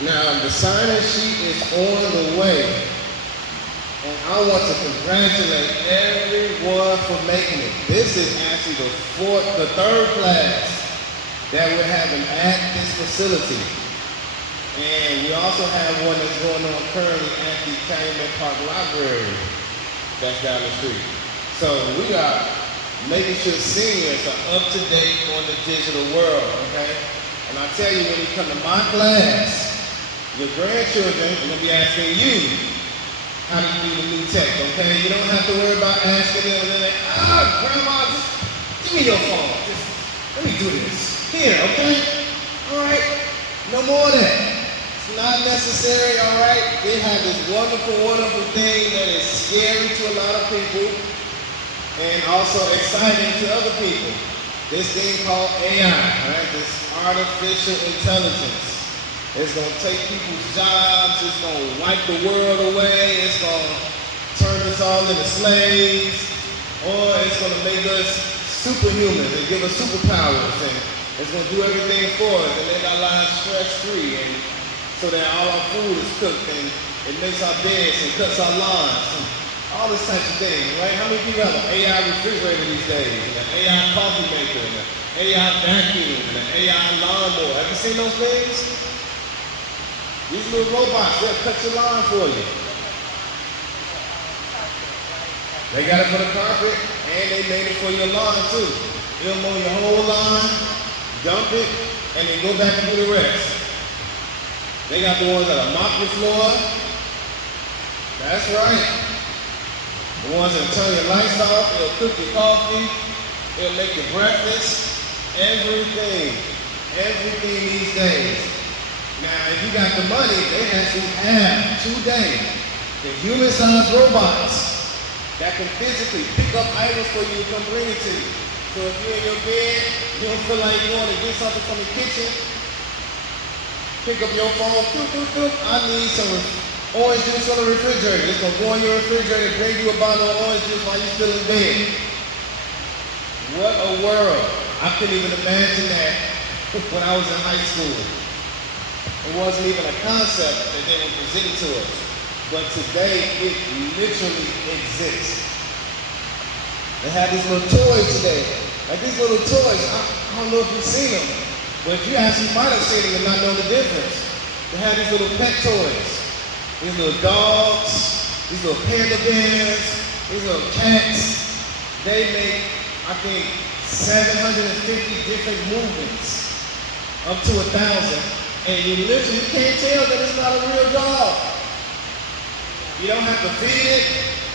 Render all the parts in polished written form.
Now, the sign-in sheet is on the way, and I want to congratulate everyone for making it. This is actually the third class that we're having at this facility. And we also have one that's going on currently at the Calumet Park Library that's down the street. So we are making sure seniors are up to date on the digital world, okay? And I tell you, when you come to my class, your grandchildren are going to be asking you how to do the new tech, okay? You don't have to worry about asking them, and they're like, Grandma, just give me your phone. Just let me do this. Here, okay? All right? No more of that. It's not necessary, all right? They have this wonderful, wonderful thing that is scary to a lot of people and also exciting to other people. This thing called AI, all right? This artificial intelligence. It's going to take people's jobs. It's going to wipe the world away. It's going to turn us all into slaves. Or it's going to make us superhumans and give us superpowers. And it's going to do everything for us and make our lives stress-free. And so that all our food is cooked and it makes our beds and cuts our lawns. And all this type of thing, right? How many people have an AI refrigerator these days? And an AI coffee maker, and an AI vacuum, and an AI lawnmower. Have you seen those things? These little robots, they'll cut your lawn for you. They got it for the carpet, and they made it for your lawn too. They'll mow your whole lawn, dump it, and then go back and do the rest. They got the ones that'll mop your floor. That's right. The ones that'll turn your lights off, they'll cook your coffee, they'll make your breakfast, everything these days. Now, if you got the money, they actually have today the human-sized robots that can physically pick up items for you and come bring it to you. So if you're in your bed, you don't feel like you want to get something from the kitchen, pick up your phone, I need some orange juice on the refrigerator. It's going to go in your refrigerator and bring you a bottle of orange juice while you're still in bed. What a world. I couldn't even imagine that when I was in high school. It wasn't even a concept that they were presenting to us. But today, it literally exists. They have these little toys today. Like these little toys, I don't know if you've seen them, but you actually might have seen them and not know the difference. They have these little pet toys. These little dogs, these little panda bears, these little cats. They make, I think, 750 different movements, up to 1,000. And you literally can't tell that it's not a real dog. You don't have to feed it.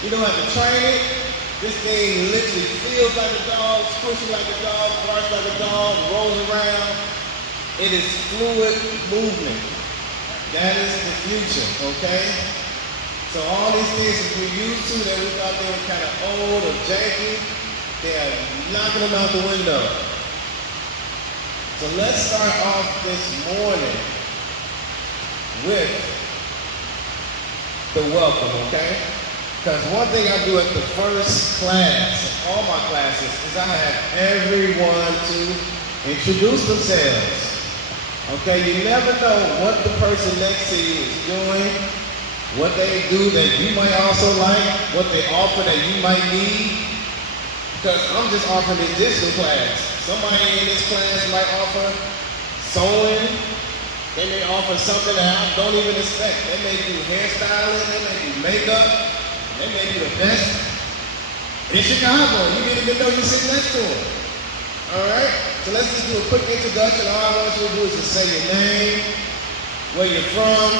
You don't have to train it. This thing literally feels like a dog, squishy like a dog, barks like a dog, rolls around. It is fluid movement. That is the future, okay? So all these things that we're used to that we thought they were kind of old or janky, they are knocking them out the window. So let's start off this morning with the welcome, okay? Because one thing I do at the first class, in all my classes, is I have everyone to introduce themselves. Okay, you never know what the person next to you is doing, what they do that you might also like, what they offer that you might need. Because I'm just offering this digital class. Somebody in this class might offer sewing. They may offer something that I don't even expect. They may do hairstyling, they may do makeup, they may be the best in Chicago. You didn't even know you're sitting next to them. All right? So let's just do a quick introduction. All I want you to do is just say your name, where you're from,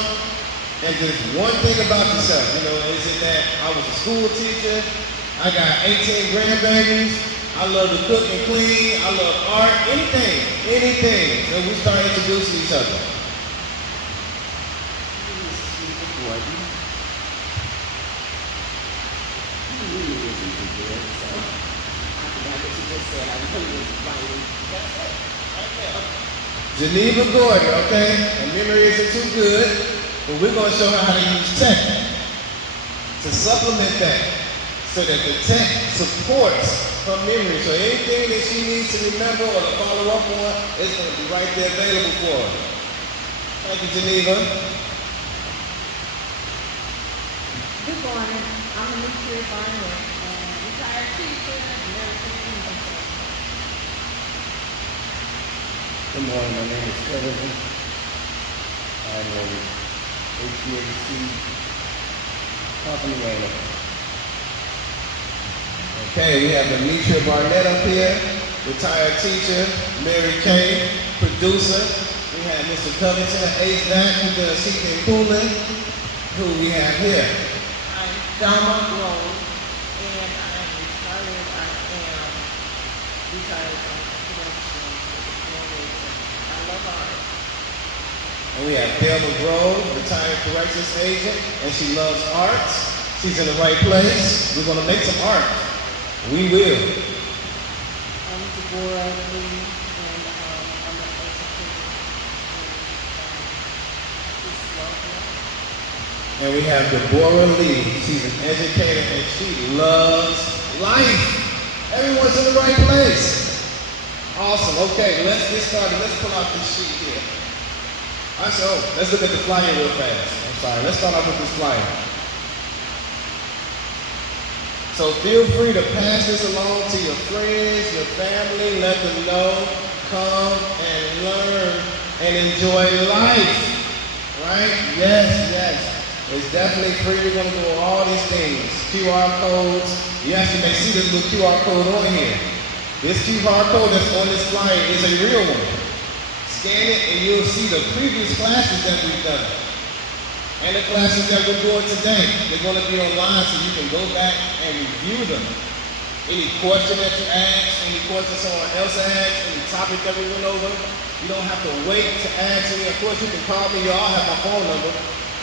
and just one thing about yourself. You know, is it that I was a school teacher, I got 18 grandbabies, I love to cook and clean, I love art, anything. So we start introducing each other. Geneva Gordon, okay? Her memory isn't too good, but we're going to show her how to use tech to supplement that so that the tech supports her memory. So anything that she needs to remember or to follow up on, it's going to be right there available for her. Thank you, Geneva. Good morning. I'm Alicia Barnett, retired teacher, American Indian. Good morning, my name is Kevin. I'm a HVAC company owner. Okay, we have Demetria Barnett up here, retired teacher, Mary Kay, producer. We have Mr. Covington, HVAC, who does heating and cooling. Who we have here? I'm Dama Grove, and I'm retired. I am retired from corrections. I love art. And we have Thelma Grove, retired corrections agent, and she loves art. She's in the right place. We're gonna make some art. We will. I'm Deborah Lee, and I'm an educator. And we have Deborah Lee. She's an educator and she loves life. Everyone's in the right place. Awesome. Okay, let's get started. Let's pull out this sheet here. Let's look at the flyer real fast. I'm sorry. Let's start off with this flyer. So feel free to pass this along to your friends, your family. Let them know. Come and learn and enjoy life. Right? Yes. It's definitely free. We're going to go over all these things. QR codes. Yes, you may see this little QR code on here. This QR code that's on this flyer is a real one. Scan it and you'll see the previous classes that we've done. And the classes that we're doing today. They're going to be online so you can go back and review them. Any question that you ask, any question someone else asked, any topic that we went over, you don't have to wait to ask me. Of course, you can call me. You all have my phone number.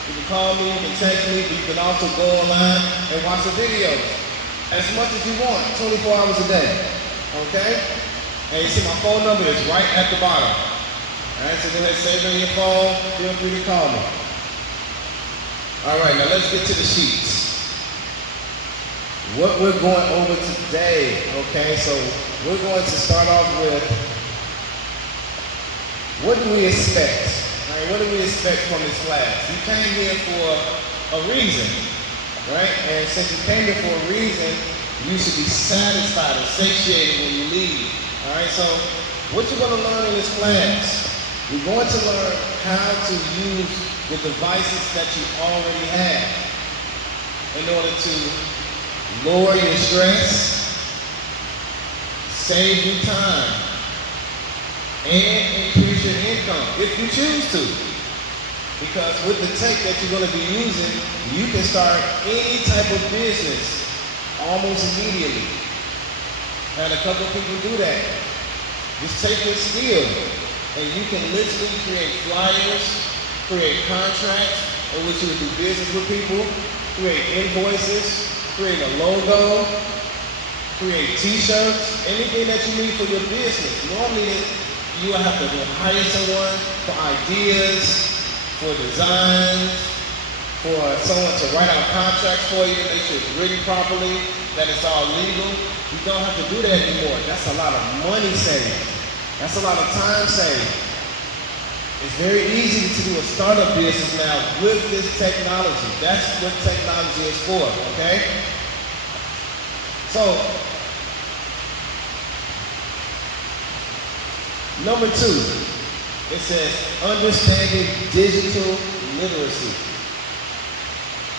You can call me, you can text me, but you can also go online and watch the videos as much as you want, 24 hours a day. Okay? And you see my phone number is right at the bottom. Alright, so go ahead and save it on your phone. Feel free to call me. Alright, now let's get to the sheets. What we're going over today, okay, so we're going to start off with what do we expect? Right, what do we expect from this class? You came here for a reason, right? And since you came here for a reason, you should be satisfied or satiated when you leave. All right, so what you're going to learn in this class, you're going to learn how to use the devices that you already have in order to lower your stress, save you time, and increase your income if you choose to. Because with the tech that you're going to be using, you can start any type of business almost immediately. And a couple of people do that. Just take your skill and you can literally create flyers, create contracts in which you would do business with people, create invoices, create a logo, create t-shirts, anything that you need for your business. Normally, you will have to go hire someone for ideas, for designs, for someone to write out contracts for you, make sure it's written properly, that it's all legal. You don't have to do that anymore. That's a lot of money saving. That's a lot of time saving. It's very easy to do a startup business now with this technology. That's what technology is for, okay? So, number 2, it says understanding digital literacy.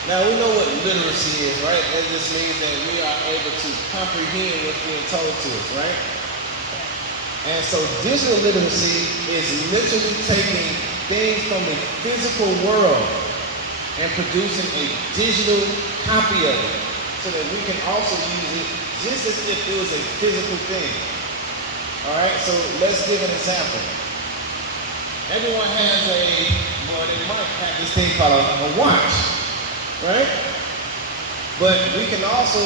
Now we know what literacy is, right? That just means that we are able to comprehend what's being told to us, right? And so digital literacy is literally taking things from the physical world and producing a digital copy of it so that we can also use it just as if it was a physical thing. All right, so let's give an example. Everyone has they might have this thing called a watch, right? But we can also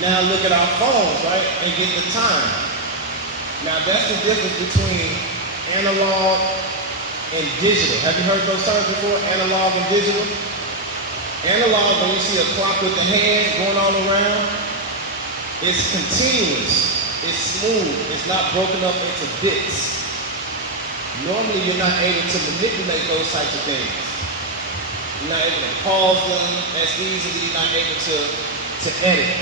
now look at our phones, right, and get the time. Now that's the difference between analog and digital. Have you heard those terms before, analog and digital? Analog, when you see a clock with the hands going all around, it's continuous. It's smooth. It's not broken up into bits. Normally, you're not able to manipulate those types of things. You're not able to pause them as easily. You're not able to edit.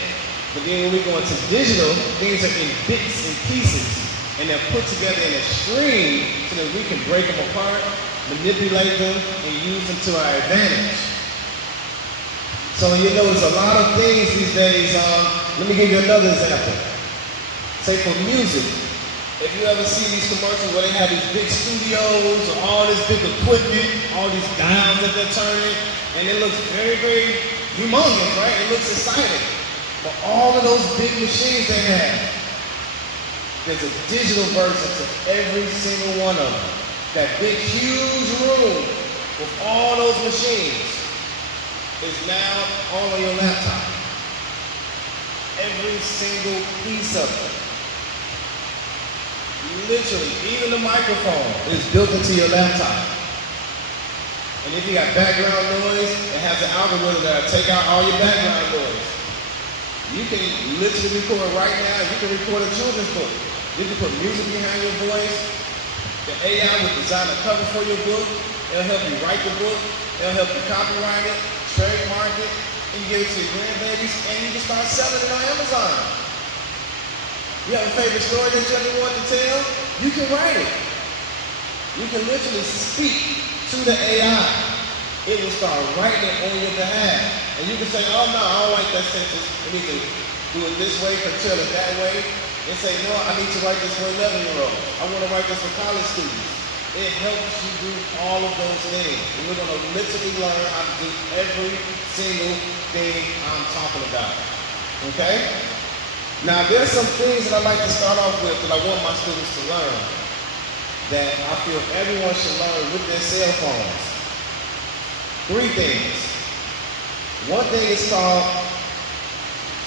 But then when we go into digital, things are in bits and pieces, and they're put together in a stream so that we can break them apart, manipulate them, and use them to our advantage. So you know, there's a lot of things these days. Let me give you another example. Say for music, if you ever see these commercials where they have these big studios or all this big equipment, all these dials that they're turning, and it looks very, very humongous, right? It looks exciting. But all of those big machines they have, there's a digital version to every single one of them. That big, huge room with all those machines is now all on your laptop. Every single piece of it. Literally, even the microphone is built into your laptop. And if you got background noise, it has an algorithm that'll take out all your background noise. You can literally record right now. You can record a children's book. You can put music behind your voice. The AI will design a cover for your book. It'll help you write the book. It'll help you copyright it, trademark it, and you give it to your grandbabies, and you can start selling it on Amazon. You have a favorite story that you ever want to tell? You can write it. You can literally speak to the AI. It will start writing it on your behalf. And you can say, oh no, I don't like that sentence. I need to do it this way, curtail it that way. And say, no, I need to write this for 11-year-olds. I want to write this for college students. It helps you do all of those things. And we're going to literally learn how to do every single thing I'm talking about. Okay? Now, there's some things that I like to start off with that I want my students to learn that I feel everyone should learn with their cell phones. 3 things. One thing is called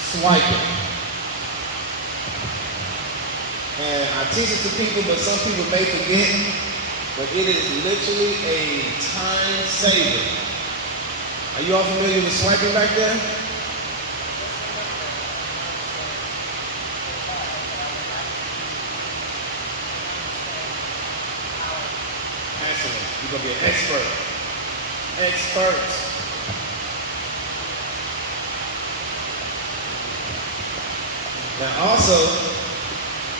swiping. And I teach it to people, but some people may forget, but it is literally a time saver. Are you all familiar with swiping back there? Excellent. You're going to be an expert. Expert. Now also,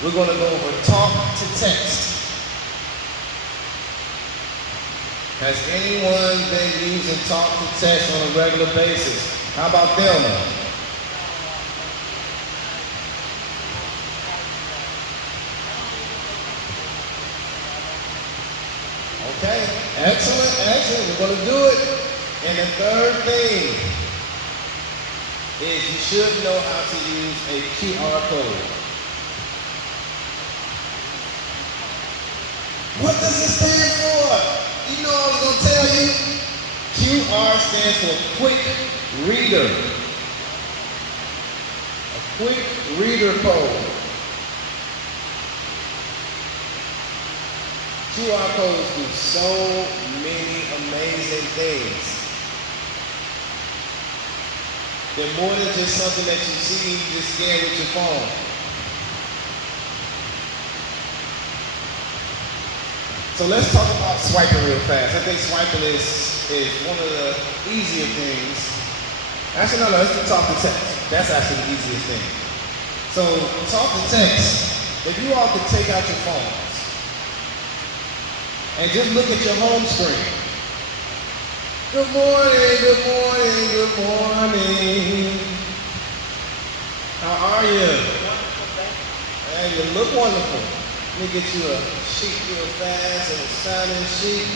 we're going to go over talk to text. Has anyone been using talk to text on a regular basis? How about Thelma? Okay, excellent. We're going to do it. And the third thing is you should know how to use a QR code. What does it stand for? You know I was going to tell you. QR stands for quick reader. A quick reader code. QR codes do so many amazing things. They're more than just something that you see, you just scan with your phone. So let's talk about swiping real fast. I think swiping is one of the easier things. Actually, no, let's do talk to text. That's actually the easiest thing. So talk to text, if you all could take out your phones and just look at your home screen. Good morning, good morning, good morning. How are you? Hey, you look wonderful. Let me get you a sheet real fast and a sign-in sheet.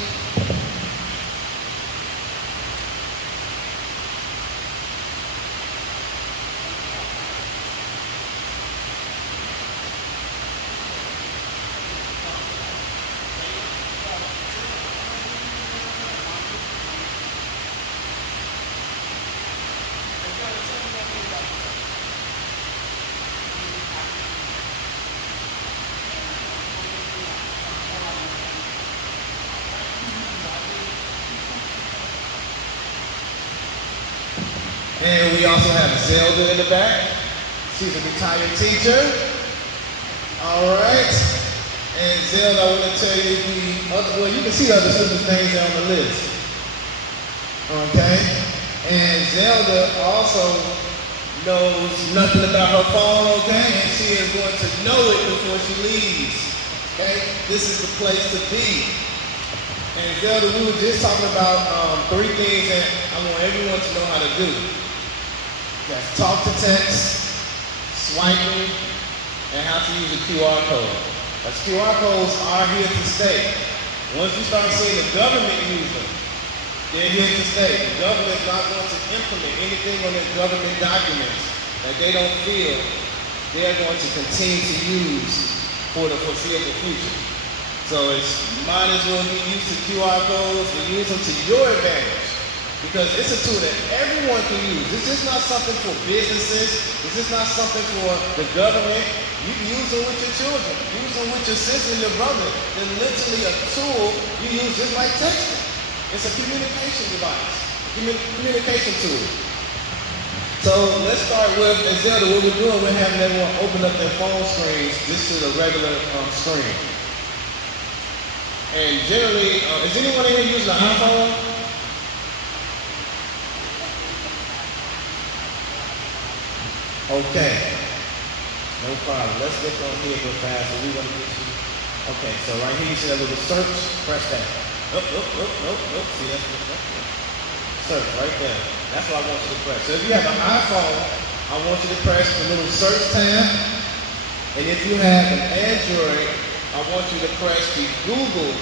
And we also have Zelda in the back. She's a retired teacher. All right. And Zelda, I want to tell you well, you can see other super things on the list. Okay? And Zelda also knows nothing about her phone, okay? And she is going to know it before she leaves. Okay? This is the place to be. And Zelda, we were just talking about 3 things that I want everyone to know how to do. That's talk to text, swiping, and how to use a QR code. Because QR codes are here to stay. Once you start seeing the government use them, they're here to stay. The government is not going to implement anything on their government documents that they don't feel they're going to continue to use for the foreseeable future. So you might as well get used to QR codes and use them to your advantage. Because it's a tool that everyone can use. This is not something for businesses. This is not something for the government. You can use them with your children. Use them with your sister and your brother. They're literally a tool you use just like texting. It's a communication device, communication tool. So let's start with, and Zelda, what we're doing, we're having everyone open up their phone screens just to the regular screen. And generally, is anyone in here using an iPhone? Okay, no problem. Let's get on here real fast. So we're going to get you. Okay, so right here you see that little search, press that. Nope. See, that's search right there. That's what I want you to press. So if you have an iPhone, I want you to press the little search tab. And if you have an Android, I want you to press the Google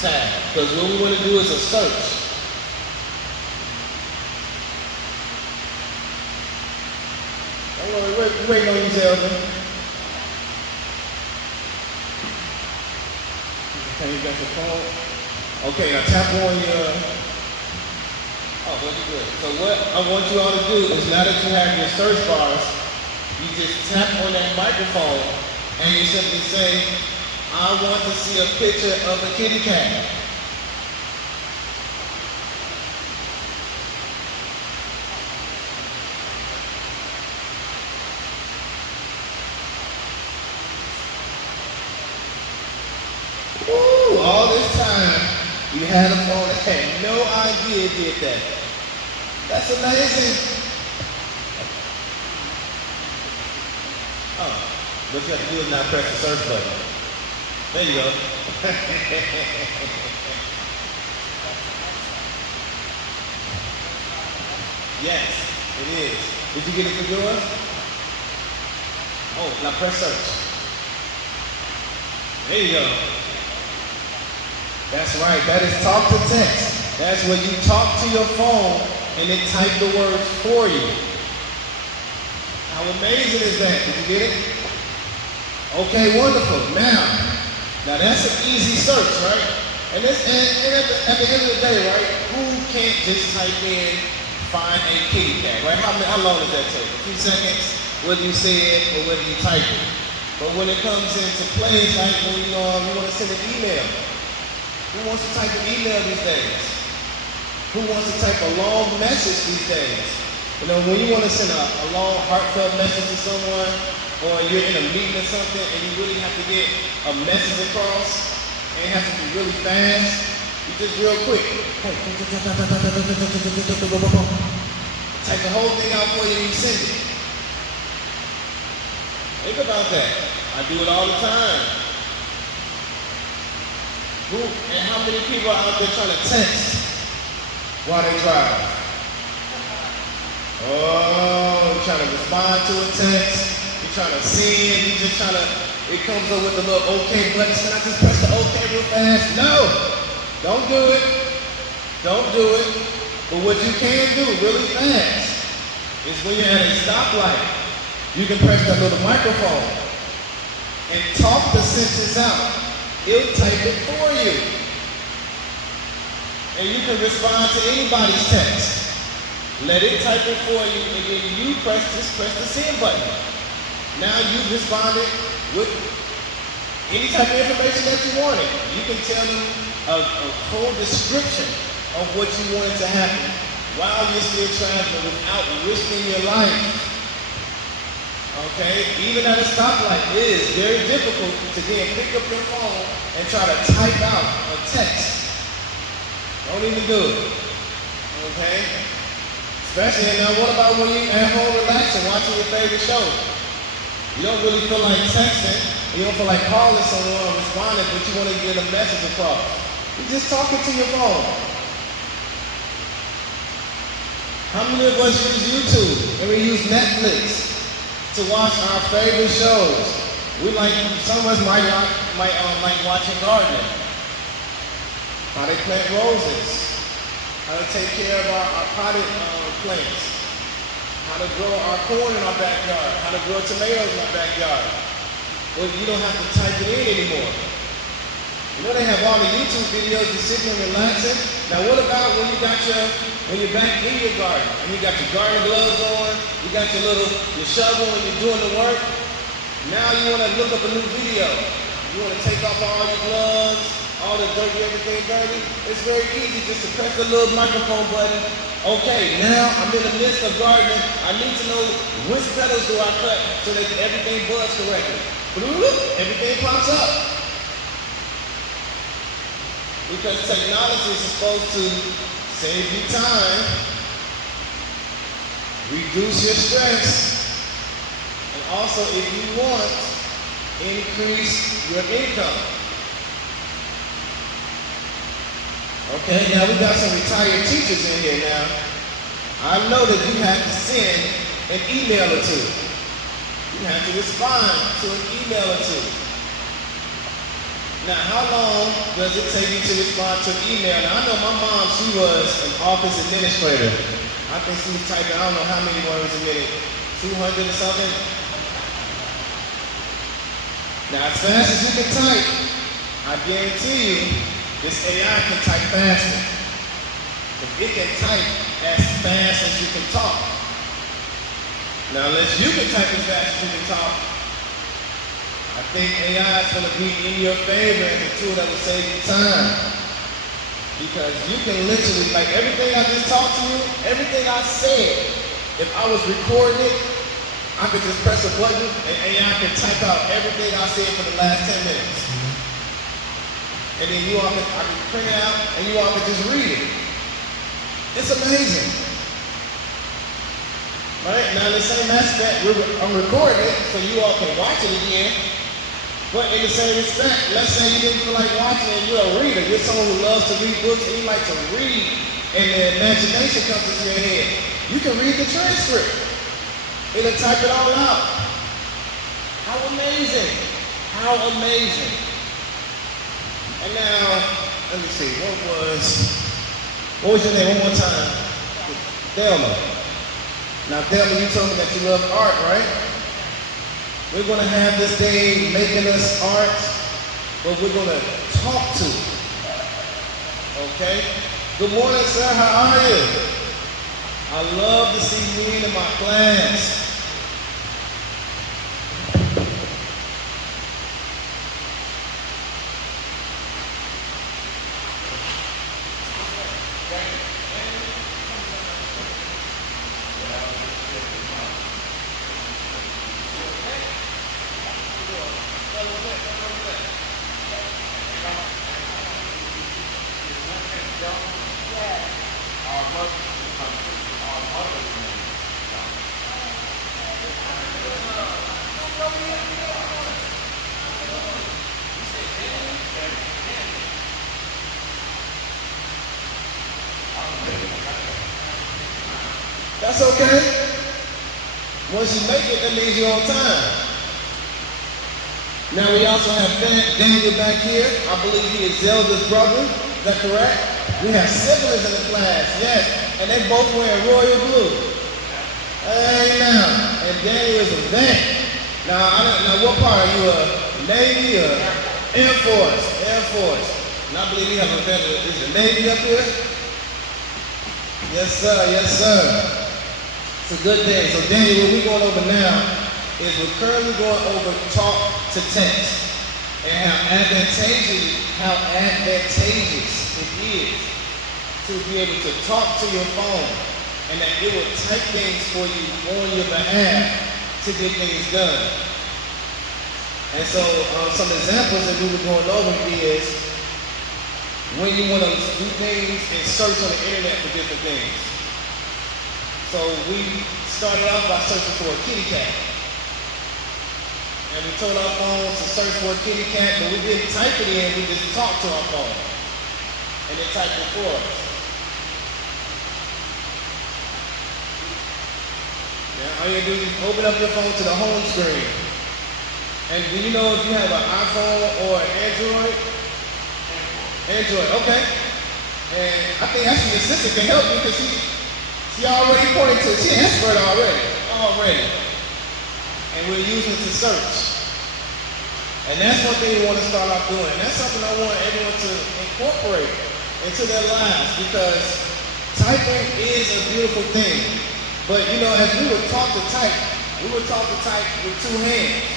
tab. Because what we want to do is a search. Don't worry, we're waiting on you, Zelda. Can you get your phone? Okay, now tap on your, well, you're good. So what I want you all to do is now that you have your search bars, you just tap on that microphone and you simply say, I want to see a picture of a kitty cat. Woo, all this time, you had a phone that had no idea it did that. That's amazing. Oh, what you have to do is now press the search button. There you go. Yes, it is. Did you get it for yours? Oh, now press search. There you go. That's right, that is talk to text. That's when you talk to your phone and it type the words for you. How amazing is that? Did you get it? Okay, wonderful. Now that's an easy search, right? And at the end of the day, right, who can't just type in, find a kitty cat, right? How long does that take? A few seconds, whether you say it or whether you type it. But when it comes into play, like when you want to send an email, who wants to type an email these days? Who wants to type a long message these days? You know, when you want to send a long, heartfelt message to someone, or you're in a meeting or something, and you really have to get a message across, and it has to be really fast, you just real quick, type the whole thing out for you and you send it. Think about that. I do it all the time. And how many people are out there trying to text while they drive? Oh, you're trying to respond to a text. You're trying to send. You're just trying to, it comes up with the little OK button. Can I just press the OK real fast? No, don't do it. Don't do it. But what you can do really fast is when you're at a stoplight, you can press that little microphone and talk the sentence out. It'll type it for you. And you can respond to anybody's text. Let it type it for you, and then you press the send button. Now you've responded with any type of information that you wanted. You can tell them a whole description of what you wanted to happen while you're still traveling without risking your life. Okay? Even at a stoplight, it is very difficult to then pick up your phone and try to type out a text. Don't even do it. Okay? Especially now, what about when you at home relaxing, watching your favorite show? You don't really feel like texting, you don't feel like calling someone or responding, but you want to get a message across. You're just talking to your phone. How many of us use YouTube and we use Netflix to watch our favorite shows? Some of us might like watching gardening. How they plant roses. How to take care of our potted plants. How to grow our corn in our backyard. How to grow tomatoes in our backyard. Well, you don't have to type it in anymore. You know they have all the YouTube videos, you're sitting and relaxing. Now what about when you're back in your garden and you got your garden gloves on, you got your shovel and you're doing the work. Now you want to look up a new video. You want to take off all your gloves, all the dirty, everything dirty. It's very easy just to press the little microphone button. Okay, now I'm in the midst of gardening. I need to know which petals do I cut so that everything buds correctly. Everything pops up. Because technology is supposed to save you time, reduce your stress, and also, if you want, increase your income. Okay, now we got some retired teachers in here now. I know that you have to send an email or two. You have to respond to an email or two. Now, how long does it take you to respond to an email? Now, I know my mom, she was an office administrator. I think she was typing, I don't know how many words a minute, 200 or something. Now, as fast as you can type, I guarantee you, this AI can type faster. If it can type as fast as you can talk. Now, unless you can type as fast as you can talk, I think AI is going to be in your favor as a tool that will save you time. Because you can literally, like everything I just talked to you, everything I said, if I was recording it, I could just press a button and AI can type out everything I said for the last 10 minutes. And then I can print it out and you all can just read it. It's amazing. Right? Now in the same aspect, I'm recording it so you all can watch it again. But in the same respect, let's say you didn't feel like watching and you're a reader. You're someone who loves to read books and you like to read and the imagination comes into your head. You can read the transcript. It'll type it all out. How amazing. How amazing. And now, let me see, what was your name one more time? Thelma. Now Thelma, you told me that you love art, right? We're going to have this day making us art, but we're going to talk to it. Okay? Good morning, sir. How are you? I love to see you in my class. That's okay. Once you make it, that means you're on time. Now we also have Daniel back here. I believe he is Zelda's brother. Is that correct? We have siblings in the class, yes. And they both wear royal blue. Hey now. And Daniel is a vet. Now what part are you? A Navy or Air Force? Air Force. And I believe we have a vet. Is the Navy up here? Yes, sir. Yes, sir. It's a good thing. So Daniel, what we're going over now is we're currently going over talk to text and how advantageous it is to be able to talk to your phone and that it will type things for you on your behalf to get things done. And so some examples that we were going over is when you want to do things and search on the internet for different things. So we started off by searching for a kitty cat. And we told our phones to search for a kitty cat, but we didn't type it in, we just talked to our phone. And it typed it for us. Now all you do is open up your phone to the home screen. And do you know if you have an iPhone or an Android? Android, okay. And I think actually your sister can help you because she already pointed to it. She's an expert already. And we're using it to search. And that's one thing we want to start off doing. And that's something I want everyone to incorporate into their lives because typing is a beautiful thing. But you know, as we were taught to type with two hands.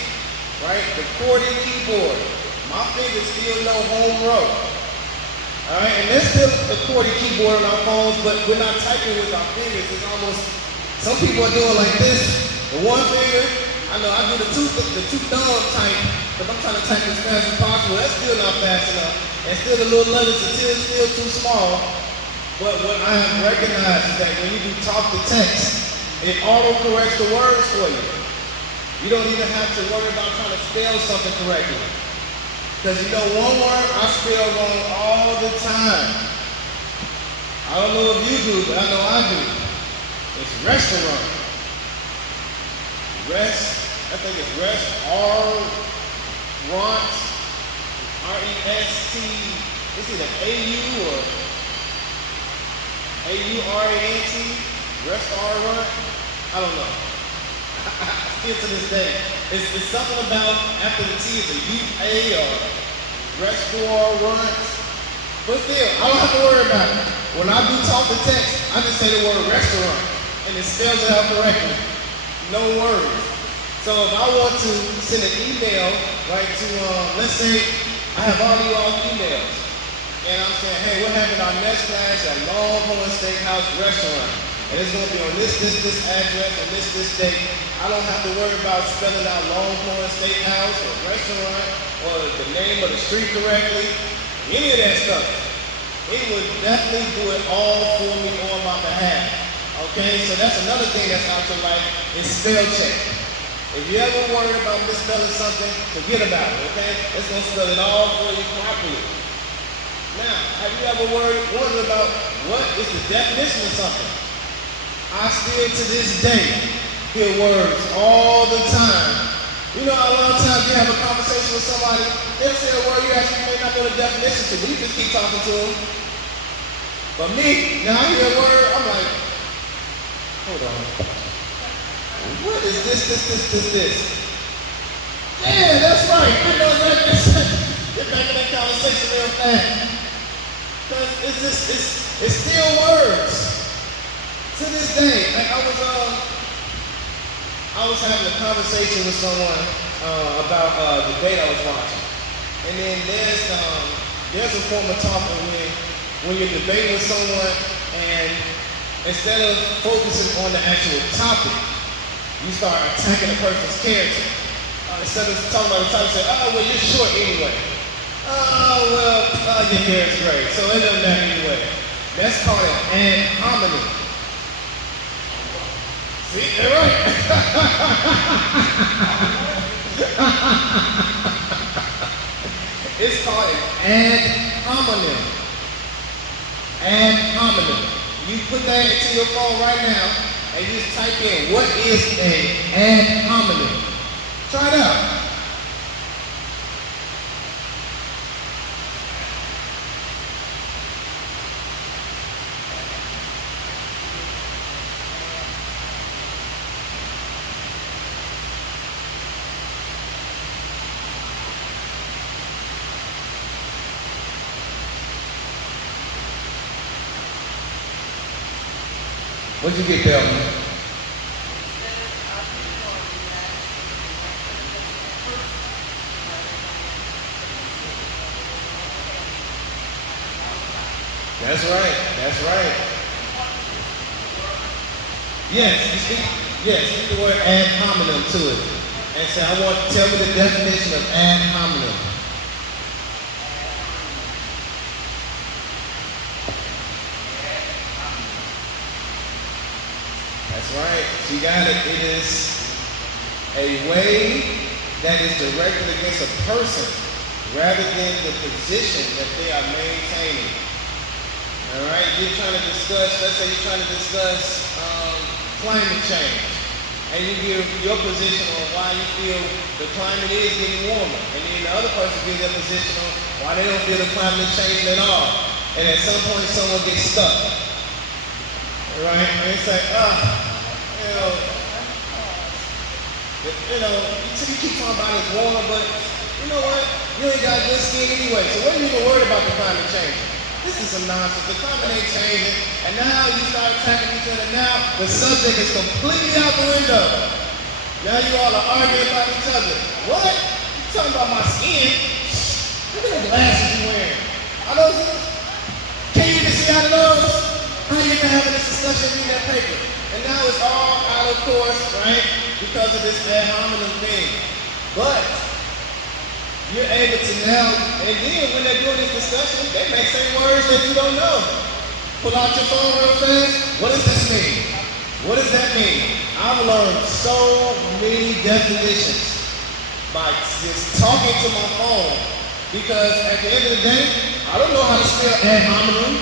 Right? The QWERTY keyboard. My fingers still know home row. Alright, and there's still the QWERTY keyboard on our phones, but we're not typing with our fingers. It's almost, some people are doing like this, the one finger. I know I do the two thumb type, but I'm trying to type as fast as possible. That's still not fast enough. And still the little letters are still too small. But what I have recognized is that when you do talk to text, it auto-corrects the words for you. You don't even have to worry about trying to spell something correctly. Because you know one word I spell wrong all the time. I don't know if you do, but I know I do. It's restaurant. I think it's restaurant, R-E-S-T, it's either A-U or A-U-R-A-N-T, restaurant, I don't know. Still to this day, it's something about after the T is a U-A or restaurant, but still, I don't have to worry about it. When I do talk to text, I just say the word restaurant, and it spells it out correctly. No worries. So if I want to send an email, right, to, let's say I have all you all emails, and I'm saying, hey, we're having our next class at Longhorn Steakhouse Restaurant, and it's going to be on this address and this date. I don't have to worry about spelling out Longhorn Steakhouse or restaurant or the name of the street correctly, any of that stuff. It would definitely do it all for me on my behalf. Okay, so that's another thing that's out your life is spell check. If you ever worry about misspelling something, forget about it, okay? It's going to spell it all for you properly. Now, have you ever wondered about what is the definition of something? I still to this day hear words all the time. You know, a lot of times you have a conversation with somebody, they'll say a word you actually may not know the definition to, but you just keep talking to them. But me, now I hear a word, I'm like, hold on. What is this? Yeah, that's right. I know exactly. Get back in that conversation real fast. Because it's still words. To this day, like I was having a conversation with someone about the debate I was watching. And then there's a form of talking when you're debating with someone and instead of focusing on the actual topic, you start attacking a person's character. Instead of talking about the topic, you say, oh, well, you're short anyway. Oh, well, your hair is gray, so it doesn't matter anyway. That's called an ad hominem. See, they're right. It's called an ad hominem. Ad hominem. You put that into your phone right now, and you just type in, what is an ad hominem? Try it out. What'd you get, Delvin? That's right. Yes, you see? Yes, use the word ad hominem to it. And say, I want tell me the definition of ad hominem. That's right. You got it. It is a way that is directed against a person rather than the position that they are maintaining. All right? You're trying to discuss, let's say you're trying to discuss climate change. And you give your position on why you feel the climate is getting warmer. And then the other person gives their position on why they don't feel the climate is changing at all. And at some point someone gets stuck. All right? And it's like, you keep talking about it's warmer, but you know what? You ain't got good skin anyway. So what are you even worried about the climate change? This is some nonsense. The climate ain't changing. And now you start attacking each other. Now the subject is completely out the window. Now you all are arguing about each other. What? You talking about my skin? Look at the glasses you wearing. Are those? Can you even see out of those? How you been having this discussion reading that paper? And now it's all out of course, right? Because of this ad hominem thing. But you're able to now, and then when they're doing this discussion, they may say words that you don't know. Pull out your phone real fast. What does this mean? What does that mean? I've learned so many definitions by just talking to my phone. Because at the end of the day, I don't know how to spell ad hominem.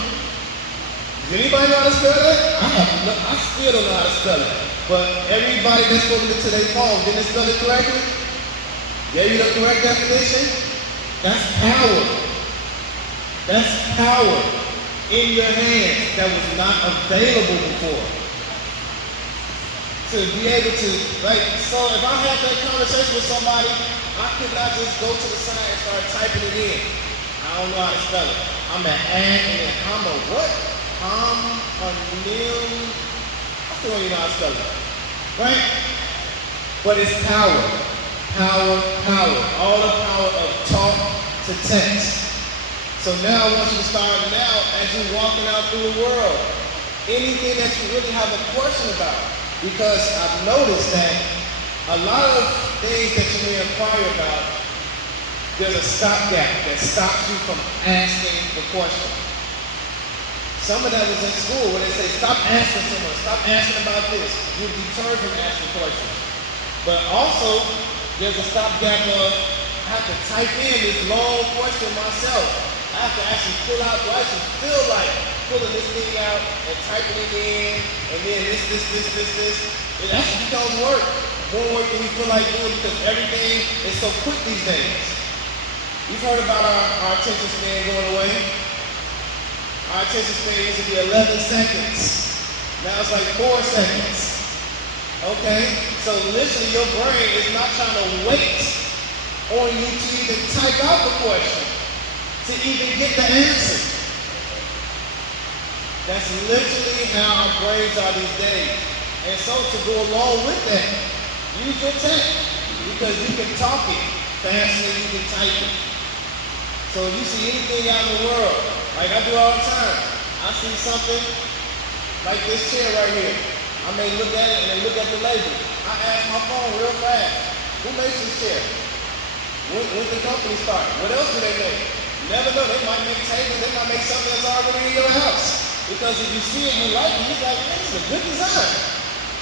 Does anybody know how to spell that? I still don't know how to spell it. But everybody that's spoken to their phone, didn't they spell it correctly? Gave you the correct definition? That's power. That's power in your hands that was not available before. To be able to, so if I had that conversation with somebody, I could not just go to the side and start typing it in. I don't know how to spell it. I'm an ad and then I'm a what? I still don't even know how to spell it. Right? But it's power. Power. All the power of talk to text. So now I want you to start now as you're walking out through the world. Anything that you really have a question about. Because I've noticed that a lot of things that you may inquire about, there's a stopgap that stops you from asking the question. Some of that was in school where they say, stop asking someone, stop asking about this. You're deterred from asking questions. But also, there's a stopgap of, I have to type in this long question myself. I have to actually pull out, do I actually feel like pulling this thing out and typing it in, and then this. It actually becomes work. More work than we feel like doing because everything is so quick these days. You've heard about our attention span going away. Our attention span used to be 11 seconds. Now it's like 4 seconds. Okay? So literally your brain is not trying to wait on you to even type out the question, to even get the answer. That's literally how our brains are these days. And so to go along with that, use your tech, because you can talk it faster than you can type it. So if you see anything out in the world, like I do all the time, I see something like this chair right here. I may look at it and then look at the label. I ask my phone real fast, who makes this chair? When the company start? What else do they make? You never know, they might make tables, they might make something that's already in your house. Because if you see it and you like it, you're like, man, this is a good design.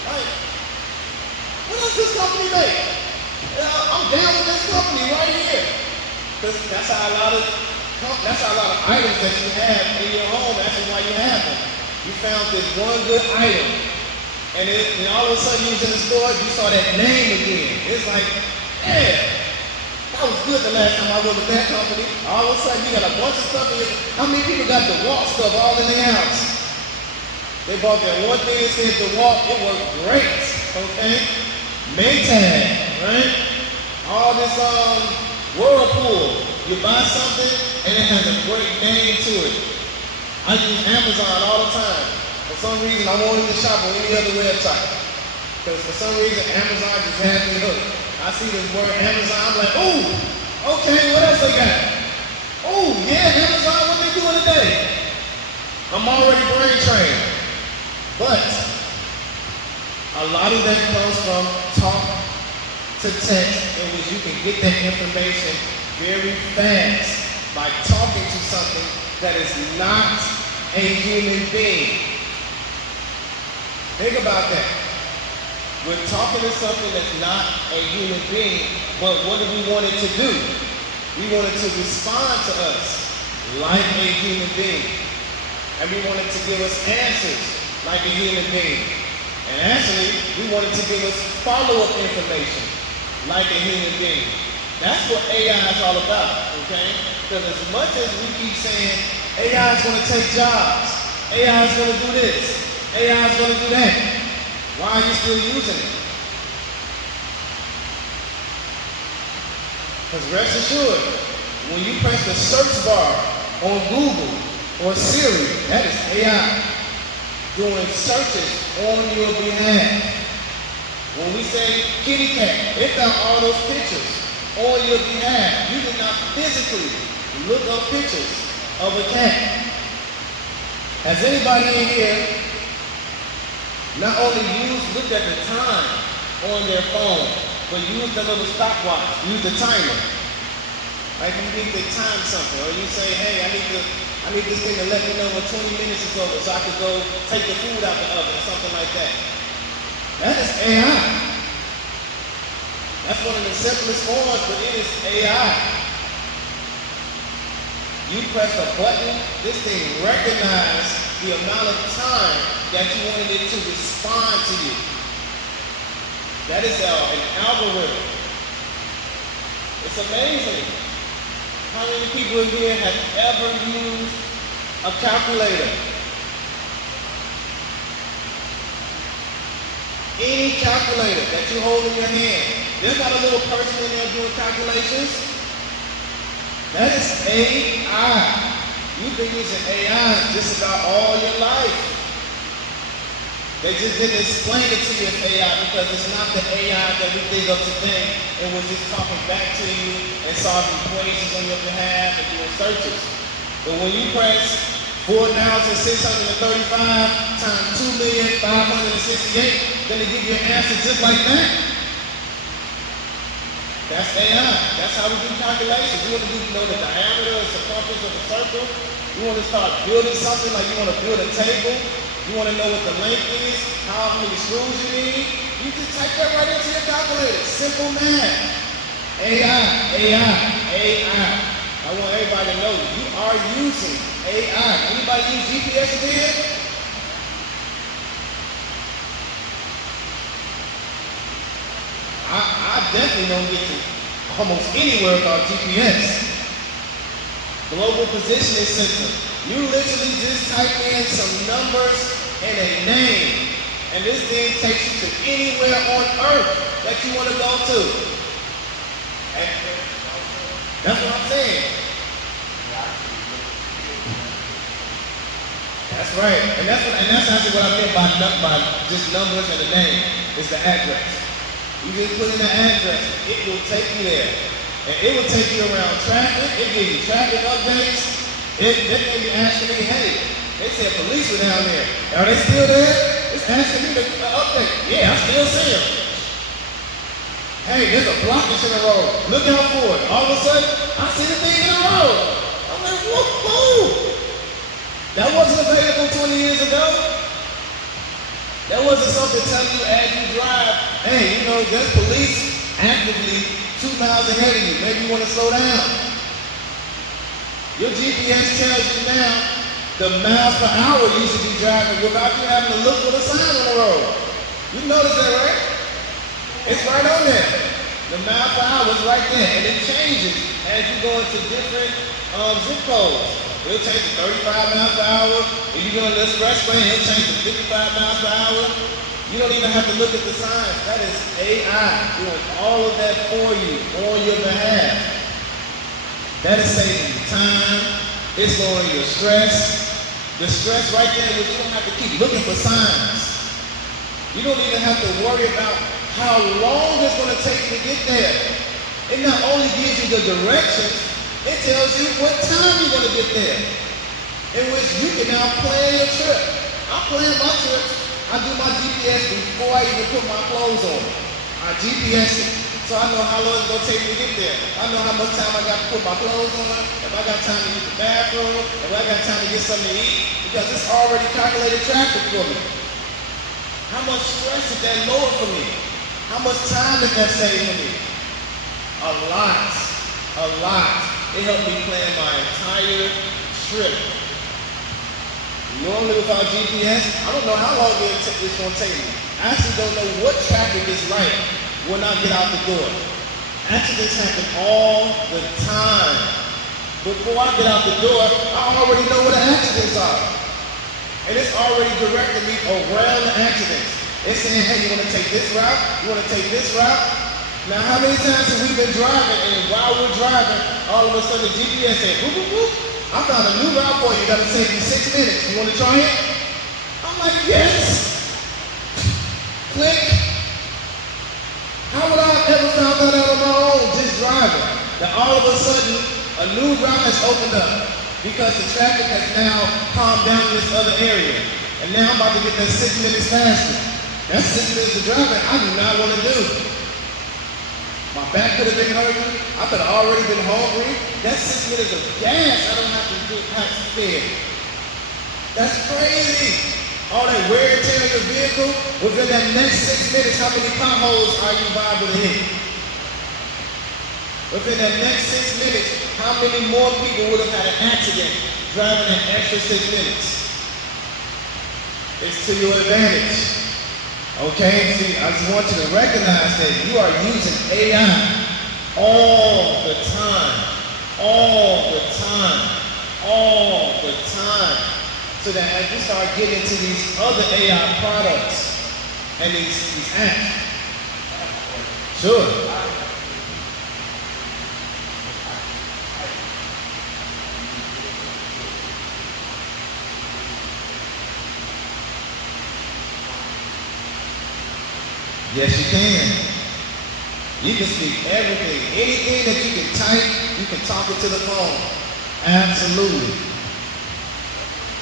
Like, what else this company make? I'm down with this company right here. Because that's how a lot of items that you have in your home, that's why you have them. You found this one good item. And all of a sudden you was in the store, you saw that name again. It's like, yeah, that was good the last time I was with that company. All of a sudden you got a bunch of stuff in your, how many people got the walk stuff all in their house? They bought that one thing that said the walk, it worked great, okay? Maytag, right? All this Whirlpool, you buy something and it has a great name to it. I use Amazon all the time. For some reason, I won't even shop on any other website. Because for some reason, Amazon just has me hooked. I see this word Amazon, I'm like, ooh, okay, what else they got? Oh, yeah, Amazon, what they doing today? I'm already brain trained. But A lot of that comes from talk to text, in which you can get that information very fast by talking to something that is not a human being. Think about that. We're talking to something that's not a human being, but what do we want it to do? We want it to respond to us like a human being. And we want it to give us answers like a human being. And actually, we want it to give us follow-up information like a human being. That's what AI is all about, okay? Because as much as we keep saying, AI is going to take jobs, AI is going to do this, AI is going to do that, why are you still using it? Because rest assured, when you press the search bar on Google or Siri, that is AI doing searches on your behalf. When we say kitty cat, it found all those pictures on your behalf. You did not physically look up pictures of a cat. Has anybody in here not only looked at the time on their phone, but used the little stopwatch, used the timer? Like you need to time something, or you say, hey, I need this thing to let me know when 20 minutes is over so I can go take the food out the oven, something like that. That is AI. That's one of the simplest forms, but it is AI. You press a button, this thing recognizes the amount of time that you wanted it to respond to you. That is an algorithm. It's amazing how many people in here have ever used a calculator. Any calculator that you hold in your hand, there's not a little person in there doing calculations. That is AI. You've been using AI just about all your life. They just didn't explain it to you as AI because it's not the AI that we think of today and was just talking back to you and solving equations on your behalf and doing searches. But when you press 4,635 times 2,568, then they give you an answer just like that. That's AI. That's how we do calculations. You want to know the diameter and circumference of a circle. You want to start building something like you want to build a table. You want to know what the length is, how many screws you need. You just type that right into your calculator. Simple math. AI. I want everybody to know you are using AI. Anybody use GPS again? I definitely don't get to almost anywhere without GPS. Global positioning system. You literally just type in some numbers and a name, and this thing takes you to anywhere on earth that you want to go to. And that's what I'm saying. That's right. And that's actually what I meant by just numbers and a name, is the address. You just put in the address, it will take you there. And it will take you around traffic, it gives you traffic updates. They may be asking me, hey, they said police were down there. Are they still there? It's asking me to update. Yeah, I still see them. Hey, there's a blockage in the road. Look out for it. All of a sudden, I see the thing in the road. I'm like, whoa. That wasn't available 20 years ago. That wasn't something telling you as you drive, hey, there's police actively 2 miles ahead of you. Maybe you want to slow down. Your GPS tells you now the miles per hour you should be driving without you having to look for the sign on the road. You notice that, right? It's right on there. The mile per hour is right there, and it changes as you go into different zip codes. It'll change to 35 miles per hour. If you go on the expressway, it'll change to 55 miles per hour. You don't even have to look at the signs. That is AI doing all of that for you on your behalf. That is saving you time. It's lowering your stress. The stress right there is you don't have to keep looking for signs. You don't even have to worry about how long it's going to take to get there. It not only gives you the directions, it tells you what time you're going to get there, in which you can now plan your trip. I plan my trips. I I do my GPS before I even put my clothes on. I GPS it. So I know how long it's gonna take me to get there. I know how much time I got to put my clothes on, if I got time to use the bathroom, if I got time to get something to eat, because it's already calculated traffic for me. How much stress did that lower for me? How much time did that save for me? A lot. A lot. It helped me plan my entire trip. Normally without GPS, I don't know how long it's going to take me. I actually don't know what traffic is like when I get out the door. Accidents happen all the time. Before I get out the door, I already know where the accidents are. And it's already directing me around the accidents. It's saying, hey, you want to take this route? You want to take this route? Now, how many times have we been driving, and while we're driving, all of a sudden the GPS said, whoop, whoop, whoop. I found a new route for you. That'll save you 6 minutes. You want to try it? I'm like, yes. Click. How would I have ever found that out on my own, just driving? Now, all of a sudden, a new route has opened up because the traffic has now calmed down in this other area. And now I'm about to get that 6 minutes faster. That's 6 minutes of driving I do not want to do. My back could have been hurting. I could have already been hungry. That's 6 minutes of gas I don't have to get spend. That's crazy. All that wear and tear on your vehicle, within that next 6 minutes, how many potholes are you liable to hit? Within that next 6 minutes, how many more people would have had an accident driving an extra 6 minutes? It's to your advantage. Okay? See, I just want you to recognize that you are using AI all the time. All the time. All the time. So that as you start getting into these other AI products and these apps. Sure. Yes, you can. You can speak everything. Anything that you can type, you can talk it to the phone. Absolutely.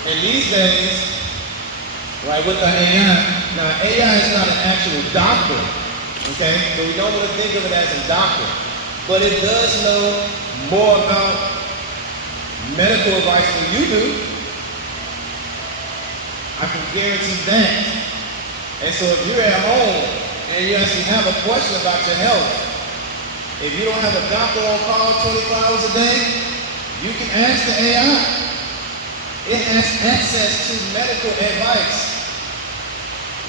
And these days, right, with the AI, now AI is not an actual doctor, okay? So we don't want to think of it as a doctor. But it does know more about medical advice than you do. I can guarantee that. And so if you're at home, and you actually have a question about your health, if you don't have a doctor on call 24 hours a day, you can ask the AI. It has access to medical advice.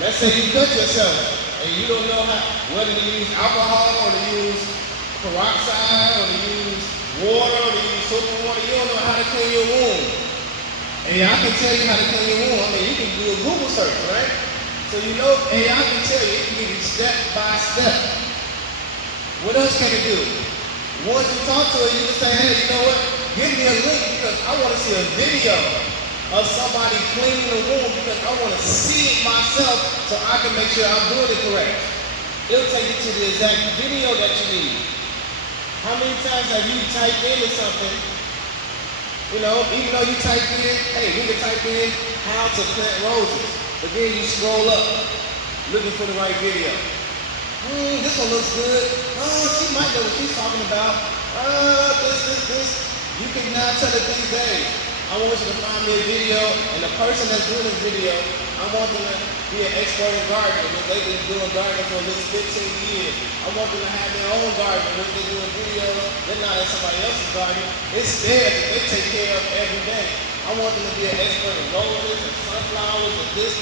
Let's say you cut yourself and you don't know whether to use alcohol or to use peroxide or to use water or to use soap and water. You don't know how to clean your wound. And I can tell you how to clean your wound. I mean, you can do a Google search, right? So you know AI can tell you, it can give you step by step. What else can it do? Once you talk to it, you can say, hey, you know what? Give me a link because I want to see a video of somebody cleaning the wound because I want to see it myself so I can make sure I'm doing it correct. It'll take you to the exact video that you need. How many times have you typed into something, you know, even though you typed in, hey, we can type in how to plant roses. But then you scroll up, looking for the right video. This one looks good. Oh, she might know what she's talking about. This. You can now tell it these days. I want you to find me a video, and the person that's doing the video, I want them to be an expert in gardening, because they've been doing gardening for at least 15 years. I want them to have their own garden, when they're doing videos, they're not in somebody else's garden. It's theirs that they take care of every day. I want them to be an expert in roses and sunflowers and this,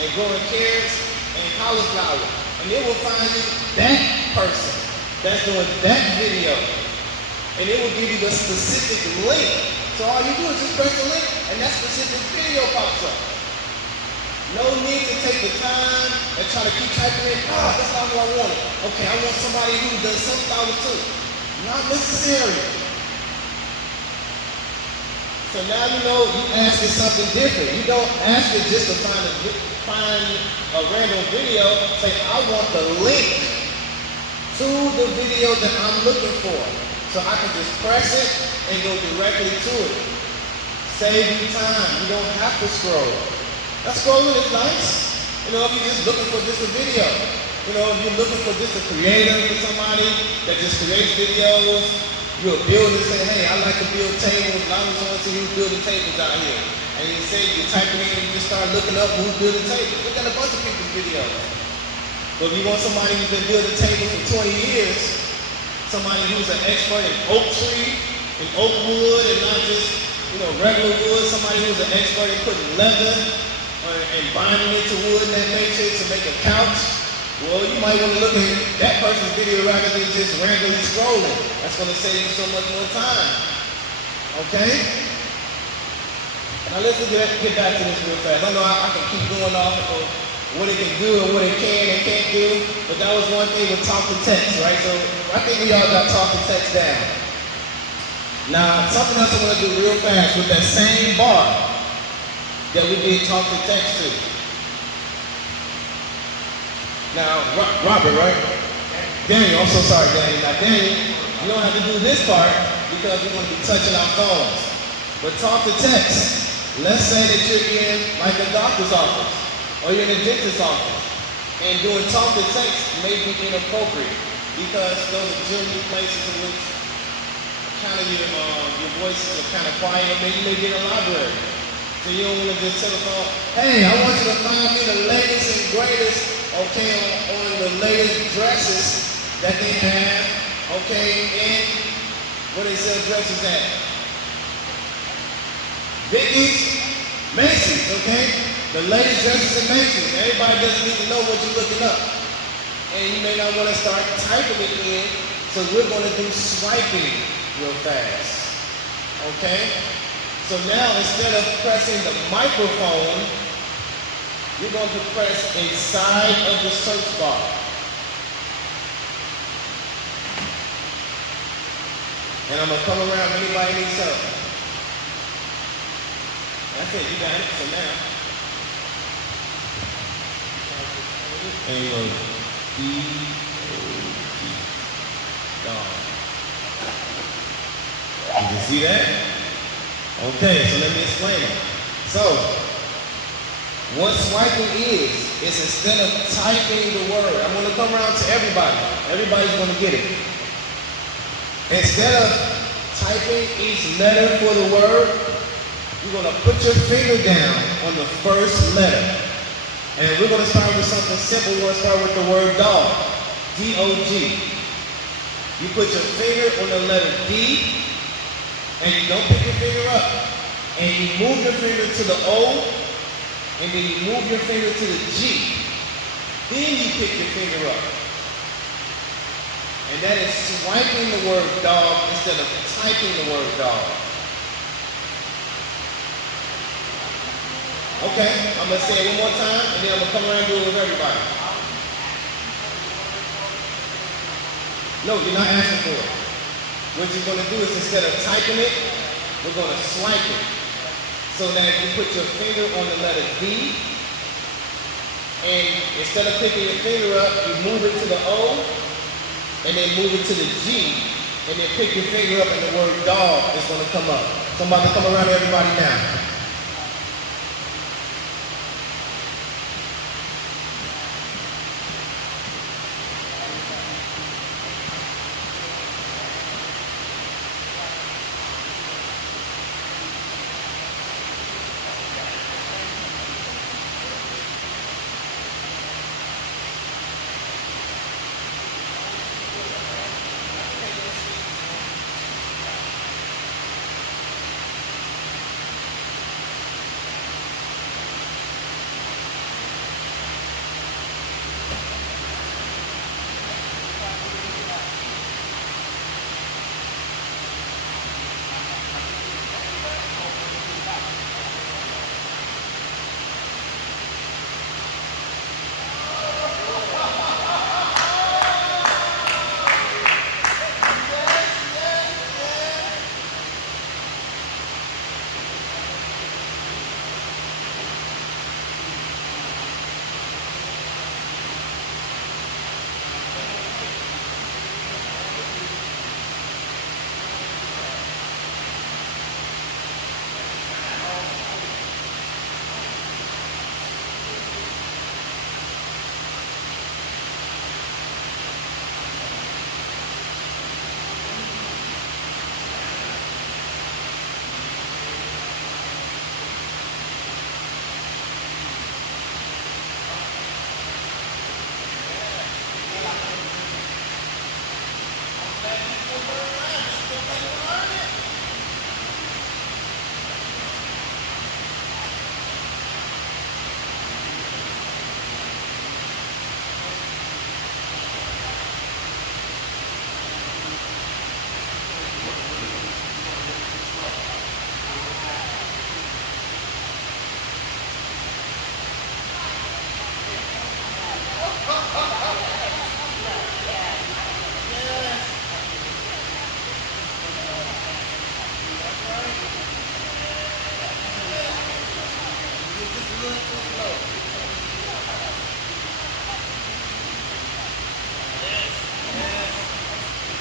and growing carrots and cauliflower. And it will find you that person that's doing that video. And it will give you the specific link. So all you do is just press the link and that specific video pops up. No need to take the time and try to keep typing in, that's not what I wanted. Okay, I want somebody who does sunflowers too. Not necessary. So now you know you ask it something different. You don't ask it just to find a random video. Say, I want the link to the video that I'm looking for. So I can just press it and go directly to it. Save you time. You don't have to scroll. That scrolling is nice. You know, if you're just looking for just a video. You know, if you're looking for just a creator for somebody that just creates videos, you're a builder and say, hey, I like to build tables, and I just want to see who's building tables out here. And you say, you type it in and you just start looking up who's building tables. Look at a bunch of people's videos. But if you want somebody who's been building tables for 20 years, somebody who's an expert in oak tree, in oak wood, and not just, regular wood, somebody who's an expert in putting leather and binding it to wood in that matrix to make a couch, well, you might want to look at that person's video rather than just randomly scrolling. That's going to save you so much more time. Okay? Now let's get back to this real fast. I know I can keep going off of what it can do and what it can and can't do, but that was one thing with talk to text, right? So I think we all got talk to text down. Now, something else I want to do real fast with that same bar that we did talk to text to. Now, Robert, right? Daniel, I'm so sorry, Daniel. Now, Daniel, you don't have to do this part because we're going to be touching our phones. But talk to text. Let's say that you're in like a doctor's office or you're in a dentist's office, and doing talk to text may be inappropriate because those are generally places in which kind of your voices are kind of quiet. Maybe you may be in a library. So you don't want to just tell the phone, hey, I want you to find me the latest and greatest, okay, on the latest dresses that they have, okay, and where they sell dresses at. Vicky's, Macy's, okay? The latest dresses at Macy's. Everybody doesn't need to know what you're looking up. And you may not want to start typing it in, so we're going to do swiping real fast, okay? So now, instead of pressing the microphone, you're going to press inside of the search bar. And I'm going to come around if anybody needs help. That's it, you got it. So now, and you go D-O-D, dog. You can see that? Okay, so let me explain it. So, what swiping is instead of typing the word, I'm going to come around to everybody. Everybody's going to get it. Instead of typing each letter for the word, you're going to put your finger down on the first letter. And we're going to start with something simple. We're going to start with the word dog. D-O-G. You put your finger on the letter D, and you don't pick your finger up. And you move your finger to the O, and then you move your finger to the G. Then you pick your finger up. And that is swiping the word dog instead of typing the word dog. Okay, I'm going to say it one more time, and then I'm going to come around and do it with everybody. No, you're not asking for it. What you're going to do is instead of typing it, we're going to swipe it. So that you put your finger on the letter D, and instead of picking your finger up, you move it to the O, and then move it to the G, and then pick your finger up and the word dog is going to come up. So I'm about to come around to everybody now. good, too slow. Yes, yes.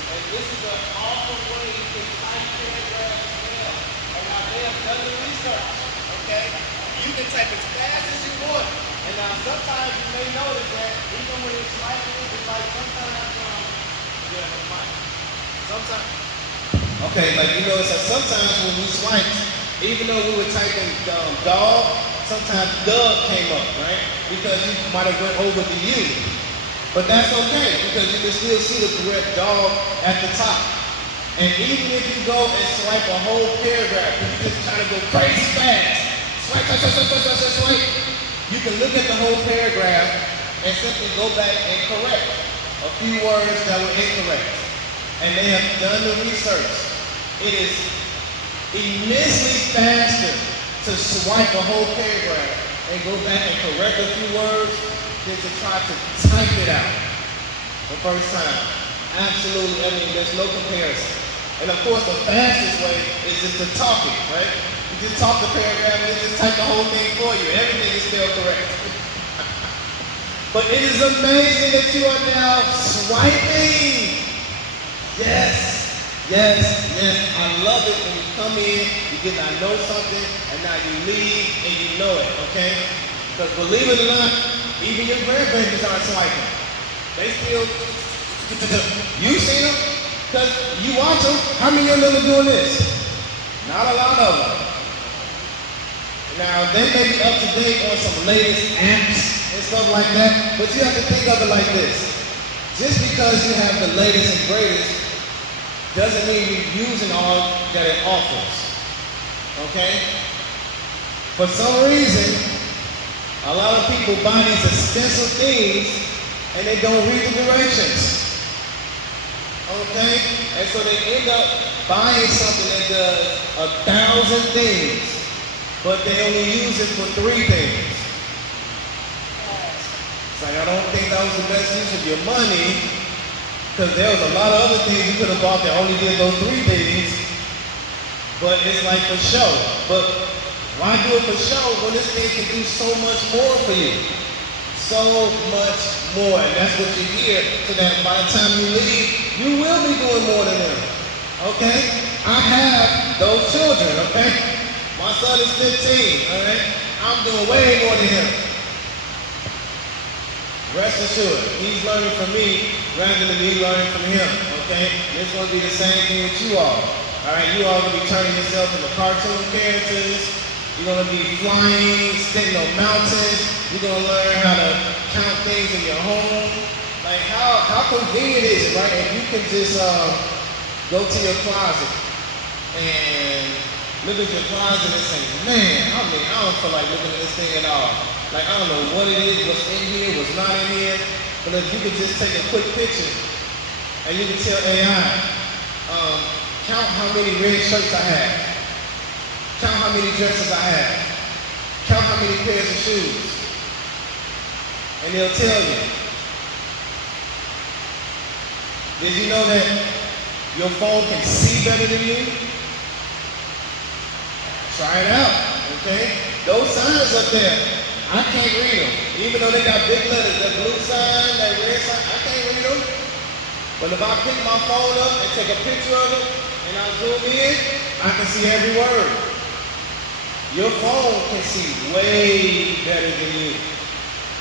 And this is an awesome way to type paragraphs as well. And now they have done the research, okay? You can type as fast as you want. And now sometimes you may notice that even when it's typing, it's like sometimes, yeah, it's fine. Sometimes. Okay, like you notice that sometimes when we swiped, even though we were typing dog, sometimes Doug came up, right? Because you might have went over the U. But that's okay, because you can still see the correct dog at the top. And even if you go and swipe a whole paragraph, if you just try to go crazy fast, swipe, swipe, swipe, swipe, swipe, swipe, swipe, you can look at the whole paragraph and simply go back and correct a few words that were incorrect. And they have done the research. It is immensely faster to swipe a whole paragraph and go back and correct a few words than to try to type it out the first time. Absolutely, I mean, there's no comparison. And of course, the fastest way is just to talk it, right? You just talk the paragraph and it just type the whole thing for you. Everything is still correct. But it is amazing that you are now swiping. Yes, yes, yes. I love it when you come in, you get to know something, and now you leave and you know it, okay? Because believe it or not, even your grandbabies aren't swiping. They still, you seen them? Because you watch them. How many of them are doing this? Not a lot of them. Now, they may be up to date on some latest apps and stuff like that, but you have to think of it like this. Just because you have the latest and greatest doesn't mean you're using all that it offers, okay? For some reason, a lot of people buy these expensive things and they don't read the directions, okay? And so they end up buying something that does 1,000 things, but they only use it for 3 things. It's like, I don't think that was the best use of your money, because there was a lot of other things you could have bought that only did those 3 things, but it's like for show. But why do it for show when this thing can do so much more for you? So much more, and that's what you hear, so that by the time you leave, you will be doing more than them, okay? I have those children, okay? My son is 15, all right? I'm doing way more than him. Rest assured, he's learning from me rather than me learning from him, okay? And it's going to be the same thing with you all right? You all going to be turning yourself into cartoon characters. You're going to be flying, standing on mountains. You're going to learn how to count things in your home. Like, how convenient is it, right? If you can just go to your closet and look at your closet and say, man, I don't feel like looking at this thing at all. Like, I don't know what it is, what's in here, what's not in here. But if you could just take a quick picture and you can tell AI, count how many red shirts I have. Count how many dresses I have. Count how many pairs of shoes. And it'll tell you. Did you know that your phone can see better than you? Try it out, okay? Those signs up there, I can't read them. Even though they got big letters, that blue sign, that red sign, I can't read them. But if I pick my phone up and take a picture of it, and I zoom in, I can see every word. Your phone can see way better than you.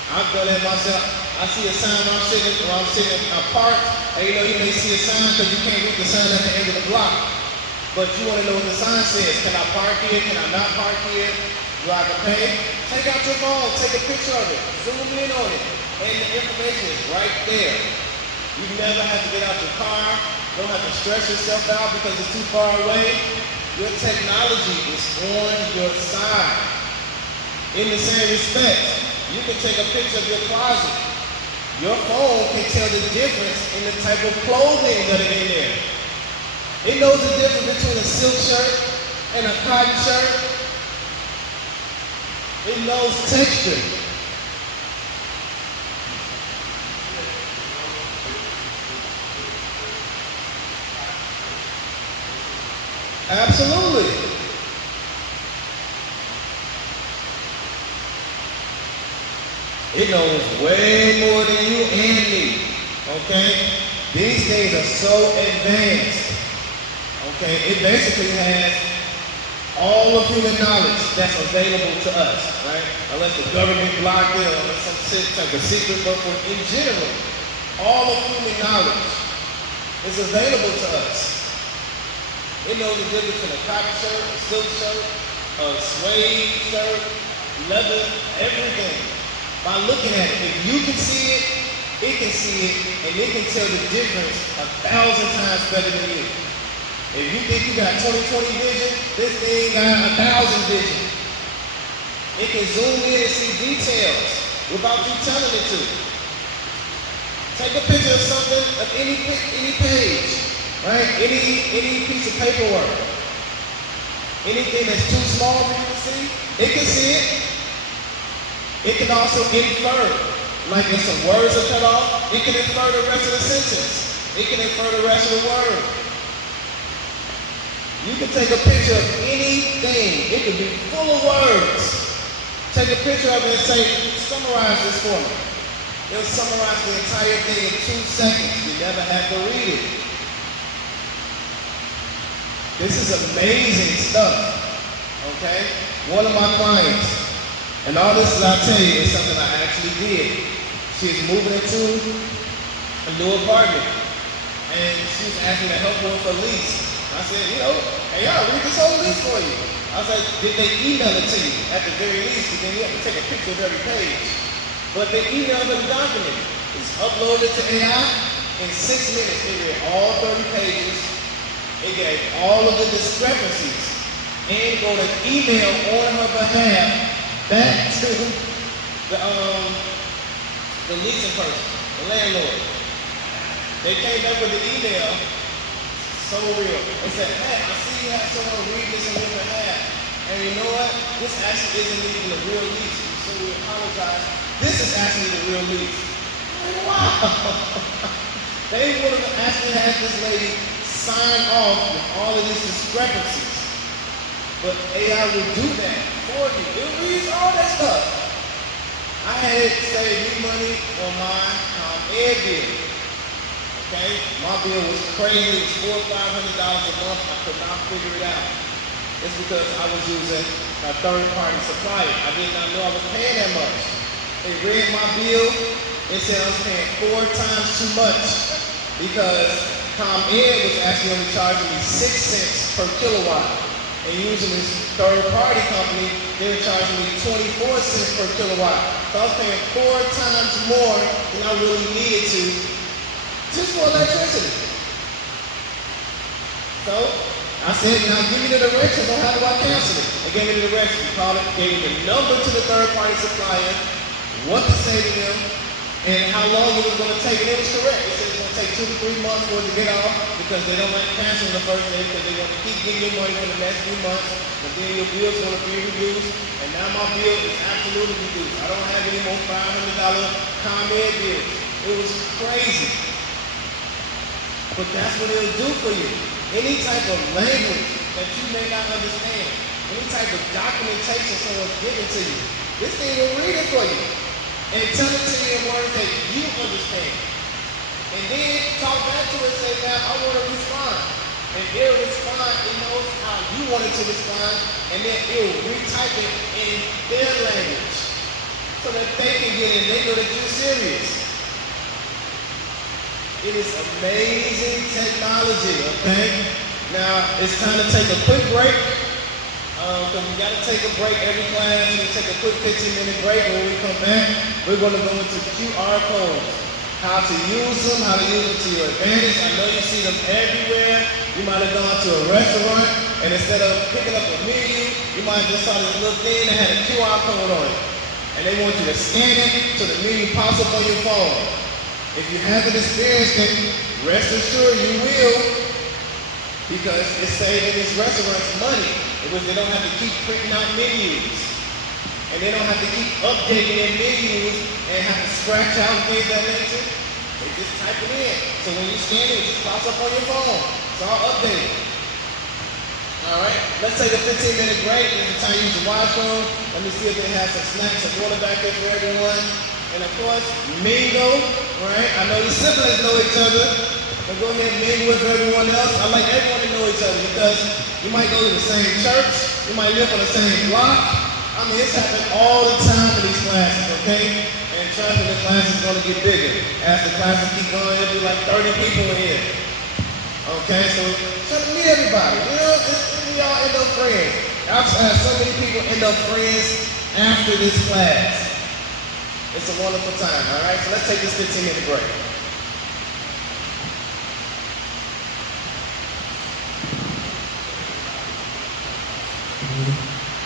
I've done it myself. I see a sign when I'm sitting apart, and you may see a sign because you can't read the sign at the end of the block. But you want to know what the sign says. Can I park here? Can I not park here? Do I have to pay? Take out your phone, take a picture of it, zoom in on it, and the information is right there. You never have to get out your car, don't have to stress yourself out because it's too far away. Your technology is on your side. In the same respect, you can take a picture of your closet. Your phone can tell the difference in the type of clothing that are in there. It knows the difference between a silk shirt and a cotton shirt. It knows texture. Absolutely. It knows way more than you and me. Okay? These things are so advanced. Okay? It basically has all of human knowledge that's available to us, right? Unless the government blocked it or unless some type of secret, but in general, all of human knowledge is available to us. It knows the difference between a cotton shirt, a silk shirt, a suede shirt, leather, everything. By looking at it, if you can see it can see it, and it can tell the difference 1,000 times better than you. If you think you got 20/20 vision, this thing got 1,000 vision. It can zoom in and see details without you telling it to. Take a picture of something, of any page, right? Any piece of paperwork. Anything that's too small for you to see, it can see it. It can also infer, like if some words are cut off, it can infer the rest of the sentence. It can infer the rest of the word. You can take a picture of anything. It could be full of words. Take a picture of it and say, summarize this for me. It'll summarize the entire thing in 2 seconds. You never have to read it. This is amazing stuff, okay? One of my clients, and all this that I tell you is something I actually did. She's moving into a new apartment, and she was asking me to help her with her lease. I said, hey, I'll read this whole lease for you. I was like, did they email it to you at the very least? Because then you have to take a picture of every page. But they emailed them the document. It's uploaded to AI. In 6 minutes, they read all 30 pages. It gave all of the discrepancies. And going to email on her behalf back to the leasing person, the landlord. They came back with the email. So real. They said, hey, I see you have someone read this on your behalf. And you know what? This actually isn't even a real lease. So we apologize. This is actually the real lease. Like, wow. They would have actually had this lady sign off with all of these discrepancies. But AI will do that for you. It reads all that stuff. I had saved me money on my air bill. Okay, my bill was crazy. It was $400-500 a month. I could not figure it out. It's because I was using a third-party supplier. I did not know I was paying that much. They read my bill. They said I was paying 4 times too much because ComEd was actually only charging me 6 cents per kilowatt. And using this third-party company, they were charging me 24 cents per kilowatt. So I was paying 4 times more than I really needed to just for electricity. So I said, now give me the directions on how do I cancel it. They gave me the directions. Gave me the number to the third-party supplier, what to say to them, and how long it was going to take. And it was correct. It said it's going to take 2 to 3 months for it to get off because they don't like canceling the first day because they want to keep getting your money for the next few months. But then your bill's going to be reduced. And now my bill is absolutely reduced. I don't have any more $500 ComEd bills. It was crazy. But that's what it'll do for you. Any type of language that you may not understand, any type of documentation someone's giving to you, this thing will read it for you and tell it to you in words that you understand. And then talk back to it and say, now I want to respond. And it'll respond, it knows how you want it to respond, and then it'll retype it in their language so that they can get it, they know that you're serious. It is amazing technology, okay? Now, it's time to take a quick break. Because we got to take a break every class. We take a quick 15-minute break. When we come back, we're going to go into QR codes. How to use them, how to use them to your advantage. I know you see them everywhere. You might have gone to a restaurant, and instead of picking up a menu, you might have just saw this little thing that had a QR code on it. And they want you to scan it so the menu pops up on your phone. If you haven't experienced it, rest assured you will, because it's saving these restaurants money. Because they don't have to keep printing out menus. And they don't have to keep updating their menus and have to scratch out things that nature. They just type it in. So when you scan it, it just pops up on your phone. It's all updated. All right, let's take a 15-minute break. This is the time to use the washroom. Let me see if they have some snacks and water back there for everyone. And of course, mingle, right? I know the siblings know each other, but go ahead and mingle with everyone else. I like everyone to know each other because you might go to the same church, you might live on the same block. I mean, it's happening all the time in these classes, okay? And trust me, the class is going to get bigger. As the classes keep going, it'll be like 30 people in here. Okay, so try to meet everybody. You know, we all end up friends. I've had so many people end up friends after this class. It's a wonderful time, all right? So let's take this 15-minute break.